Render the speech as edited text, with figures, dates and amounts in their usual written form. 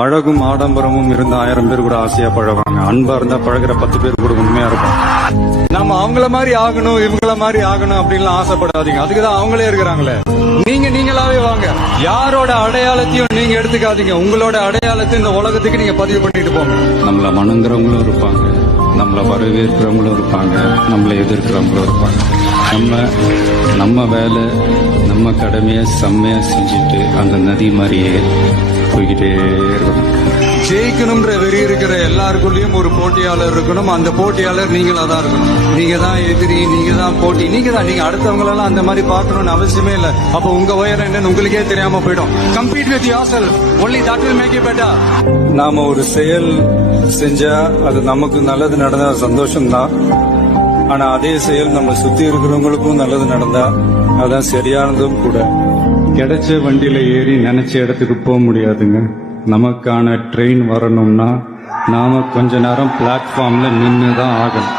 அழகும் ஆடம்பரமும் இருந்த 1000 பேர் கூட ஆசையா பழகுவாங்க. அன்பா இருந்தா பழகுற 10 பேர் கூட உண்மையா இருக்கும். நம்ம அவங்கள மாதிரி ஆகணும், இவங்கள மாதிரி ஆகணும் அப்படின்லாம் ஆசைப்படாதீங்க. அதுக்குதான் அவங்களே இருக்கிறாங்களே. நீங்களாவே வாங்க. யாரோட அடையாளத்தையும் நீங்க எடுத்துக்காதீங்க. உங்களோட அடையாளத்தை இந்த உலகத்துக்கு நீங்க பதிவு பண்ணிட்டு போங்க. நம்மள வணங்குறவங்களும் இருப்பாங்க, நம்மள வரவேற்கிறவங்களும் இருப்பாங்க, நம்மளை எதிர்க்கிறவங்களும் இருப்பாங்க. நம்ம வேலை, நம்ம கடமையை செம்மையா செஞ்சுட்டு அந்த நதி மாதிரியே போய்கிட்டே இருக்கணும். ஜெயிக்கணும்ன்ற வெறி இருக்கிற எல்லாருக்குள்ளயும் ஒரு போட்டியாளர் இருக்கணும். அந்த போட்டியாளர் நீங்களா தான் இருக்கணும். நீங்க தான் எதிரி, நீங்க தான் போட்டி, நீங்க அடுத்தவங்களெல்லாம் அந்த மாதிரி பார்க்கணும்னு அவசியமே இல்லை. அப்ப உங்க உயரம் என்னன்னு உங்களுக்கே தெரியாம போயிடும். Compete with yourself, only that will make you better. நாம ஒரு செயல் செஞ்சா அது நமக்கு நல்லது நடந்தா சந்தோஷம்தான். ஆனா அதே செயல் நம்ம சுத்தி இருக்கிறவங்களுக்கும் நல்லது நடந்தா அதான் சரியானதும் கூட. கிடைச்ச வண்டியில ஏறி நினைச்ச இடத்துக்கு போக முடியாதுங்க. நமக்கான ட்ரெயின் வரணும்னா நாம கொஞ்ச நேரம் பிளாட்ஃபார்ம்ல நின்று தான் ஆகணும்.